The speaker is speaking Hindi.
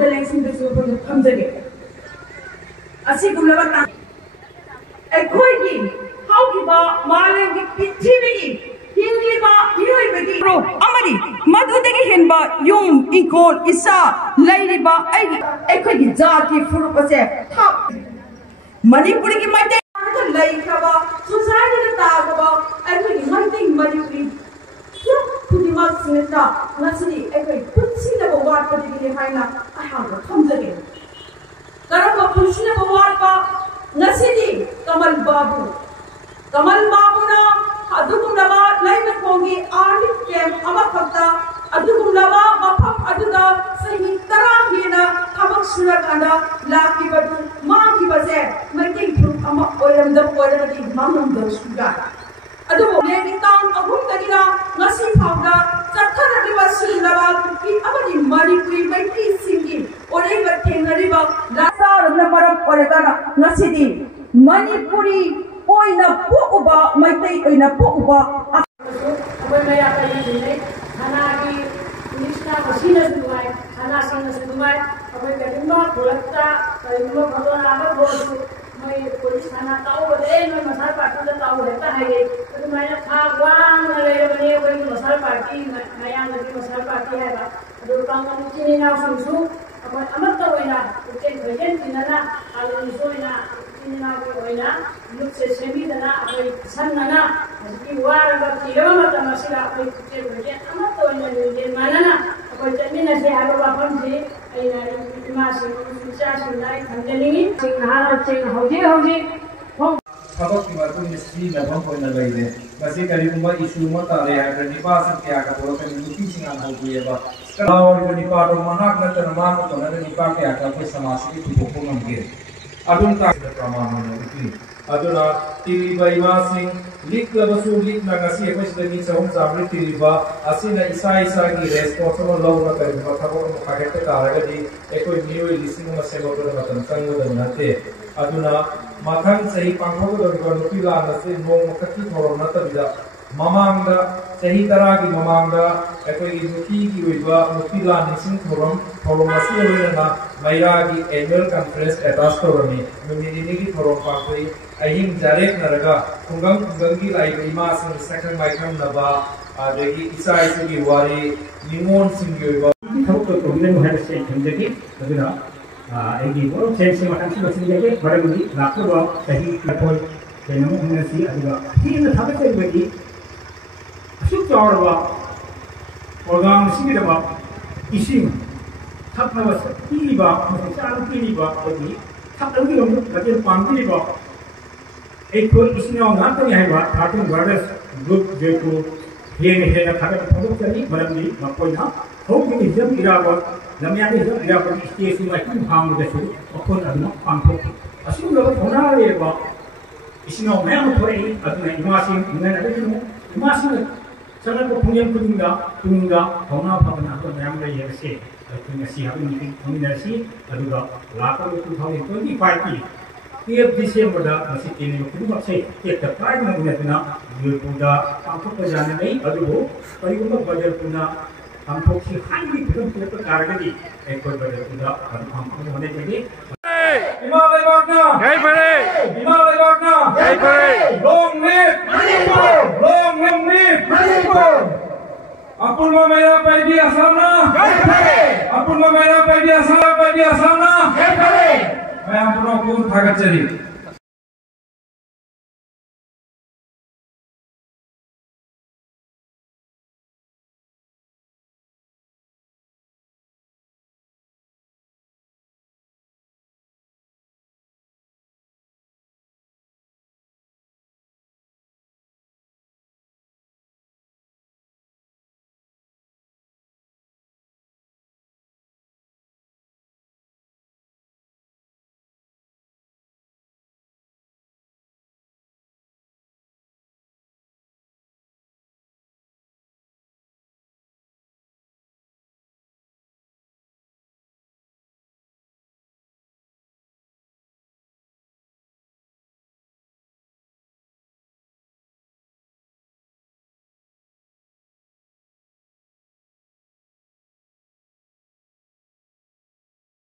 ꯑꯇꯣꯞꯄꯗ ꯂꯦꯡꯁꯤꯟꯗꯁꯨ ꯑꯩꯈꯣꯏꯅ ꯊꯝꯖꯒꯦ ꯑꯁꯤꯒꯨꯝꯂꯕ ꯑꯩꯈꯣꯏꯒꯤ ꯍꯧꯈꯤꯕ ꯃꯥꯂꯦꯝꯒꯤ ꯄ꯭ꯔꯤꯊꯤꯕꯤꯒꯤ ꯍꯤꯡꯂꯤꯕ ꯃꯤꯑꯣꯏꯕꯒꯤ ꯑꯃꯗꯤ ꯃꯗꯨꯗꯒꯤ ꯍꯦꯟꯕ ꯌꯨꯝ ꯏꯪꯈꯣꯜ ꯏꯆꯥ ꯂꯩꯔꯤꯕ ꯑꯩꯈꯣꯏꯒꯤ ꯖꯥꯇꯤ ꯐꯨꯔꯨꯞ ꯑꯁꯦ ꯃꯅꯤꯄꯨꯔꯒꯤ ꯃꯩꯇꯩ ꯂꯩꯈ꯭ꯔꯕ ꯁꯣꯁꯥꯏꯇꯤꯗ ꯇꯥꯈ꯭ꯔꯕ ꯑꯩꯈꯣꯏꯒꯤ ꯃꯩꯇꯩ ꯃꯅꯤꯄꯨꯔꯤ ꯐꯨꯔꯨꯞ ꯈꯨꯗꯤꯡꯃꯛꯁꯤꯡꯅ ꯉꯁꯤꯗꯤ ꯑꯩꯈꯣꯏ ꯄꯨꯟꯁꯤꯟꯅꯕ ꯋꯥꯠꯄꯗꯒꯤꯅꯤ ꯍꯥꯏꯅ ꯑꯩꯍꯥꯛꯅ ꯊꯝꯖꯒꯦ ꯀꯔꯝꯕ ꯄꯨꯟꯁꯤꯟꯅꯕ ꯋꯥꯠꯄ ꯉꯁꯤꯗꯤ ꯀꯃꯜ ꯕꯥꯕꯨꯅ ꯑꯗꯨꯒꯨꯝꯂꯕ ꯂꯩꯃꯈꯣꯡꯒꯤ ꯑꯥꯔꯃꯤ ꯀꯦꯝꯞ ꯑꯃꯈꯛꯇ ꯑꯗꯨꯒꯨꯝꯂꯕ ꯃꯐꯝ ꯑꯗꯨꯗ ꯆꯍꯤ 10 ꯍꯦꯟꯅ ꯊꯕꯛ ꯁꯨꯔꯀꯥꯟꯗ ꯂꯥꯛꯈꯤꯕꯗꯨ ꯃꯥꯡꯈꯤꯕꯁꯦ ꯃꯩꯇꯩ ꯐꯨꯔꯨꯞ ꯑꯃ ꯑꯣꯏꯔꯕꯗꯤ ꯃꯥꯡꯂꯝꯗꯕꯁꯨ ꯌꯥꯏ ꯑꯗꯨꯕꯨ ꯃꯦꯒꯤ ꯇꯥꯎꯟ 3ꯗꯒꯤꯅ ꯉꯁꯤ ꯐꯥꯎꯗ ꯆꯠꯊꯔꯛꯂꯤꯕ ꯁꯤꯜꯂꯕ ꯀꯨꯀꯤ ꯑꯃꯗꯤ ꯃꯅꯤꯄꯨꯔꯤ ꯃꯩꯇꯩꯁꯤꯡꯒꯤ ꯑꯣꯏꯔꯤꯕ ꯊꯦꯡꯅꯔꯤꯕ ꯂꯥꯆꯥꯔꯕꯅ ꯃꯔꯝ ꯑꯣꯏꯔꯒ ꯉꯁꯤꯗꯤ ꯃꯅꯤꯄꯨꯔꯤ ꯑꯣꯏꯅ ꯄꯣꯛꯎꯕ ꯃꯩꯇꯩ ꯑꯣꯏꯅ ꯄꯣꯛꯎꯕ ꯑꯩꯈꯣꯏ ꯃꯌꯥꯝ ꯂꯩꯔꯤꯉꯩ ꯁꯅꯥꯒꯤ ꯏꯪꯂꯤꯁꯅ ꯃꯁꯤꯅꯁꯨ ꯅꯨꯡꯉꯥꯏ ꯁꯅꯥꯁꯤꯡꯅꯁꯨ ꯅꯨꯡꯉꯥꯏ ꯑꯩꯈꯣꯏ ꯀꯔꯤꯒꯨꯝꯕ ꯈꯨꯂꯛꯇ ꯀꯔꯤꯒꯨꯝꯕ ꯊꯧꯗꯣꯛ ꯑꯃ ꯊꯣꯛꯑꯁꯨ ꯃꯣꯏ ꯄꯨꯂꯤꯁ ꯊꯥꯅ ꯇꯧꯕꯗ ꯅꯣꯏ ꯃꯁꯥ ꯄꯥꯔꯇꯤꯗ ꯇꯧ ꯍꯦꯛꯇ ꯍꯥꯏꯔꯛꯏ ꯑꯗꯨꯃꯥꯏꯅ ꯊꯥꯛ ꯋꯥꯡꯅ ꯂꯩꯔꯕꯅꯤ ꯑꯩꯈꯣꯏꯒꯤ ꯃꯁꯥ ꯄꯥꯔꯇꯤ ꯃꯌꯥꯝꯗꯗꯤ ꯃꯁꯥ ꯄꯥꯔꯇꯤ ꯍꯥꯏꯕ ꯑꯗꯨ ꯀꯥꯡꯂꯨꯞ ꯏꯆꯤꯟ ꯏꯅꯥꯎꯁꯤꯡꯁꯨ ꯑꯩꯈꯣꯏ ꯑꯃꯠꯇ ꯑꯣꯏꯅ ꯄꯨꯛꯆꯦꯜ ꯈꯣꯏꯖꯦꯜ ꯇꯤꯟꯅꯅ ꯀꯥꯡꯂꯨꯞꯁꯨ ꯑꯣꯏꯅ इच्छिन इनाउगी होइना लुक्से सेमिदना अखोइ सन्नना हजकी वारबा थिरबा मतम असिरा अखोइ कुचे भजे अमत ओइना लुजे मानना अखोइ चमिना से हाबा बाफम से अइना इमा से सुचा सुनाइ खंजलिङि सिंह हारा सिंह हौजे थबक की मातुम मिस्त्री नभम कोइना लइले मसी करिगुम्बा इशू म तारे हाइब्र निपा से क्या का बोला कनि लुकी सिंह हो गुएबा कलावर निपा रो मनाक नतन मान तो न निपा क्या का कोइ समाज की थुपो मंगे अदुन का प्रमाण होती अदुना तिरिबा इमासिंग लिखलबसु लिखना ngasi akhoi sidani sahum samri tiriba asina isa isa gi responsible lawna kariba thabo khagete taragadi akhoi nioi lising ma semodo matan sangoda nate aduna mathang sahi panghodo do nupila nase nong makati thorona tabida mamangda sahi taragi mamangda akhoi gi nuki gi oiba nupila nising thorom thoromasi oina mairagi annual conference attach torani numini gi thorom pakoi ahing jarek naraga kungang kungangi laiba ima sang second maikam naba adegi isa isa gi wari limon singi oiba thok to togile no hada se thamjeki aduna egi bo sense makan si basingege barangudi lakto ba sahi kathoi kenamo hunasi aduga hina thabake bagi asuk chawrwa organ singi ba ising thapna piliba masang piliba bagi thapna gi lom bagen pangpiliba ekoi isino ngakani haiba thatung brothers group jeku hene hena thagat thobok chali maramdi makoina hoki jam iraba lamyani jam iraba stage ma kim phang desu okon aduna pangthok asim lo thona leba isino mayam thoi aduna imasin ngana adunu imasin sagat ko phungem tunga thona phagna ko mayam le yese ngasi habi meeting thonginasi aduga laka 2025 ki 8 December da masi tini kudu sai ek ta pride na guna yupuda pangthok pa jane nei adugo pariguma budget puna pangthok si highly pun pe targeti ekor budget puna pangthok hone jegi Himalaya Bagna jai bhare Himalaya Bagna jai bhare long live Manipur long live Manipur Apurma mera paidi asana jai bhare Apurma mera paidi asana jai bhare मैं आपको थागत चली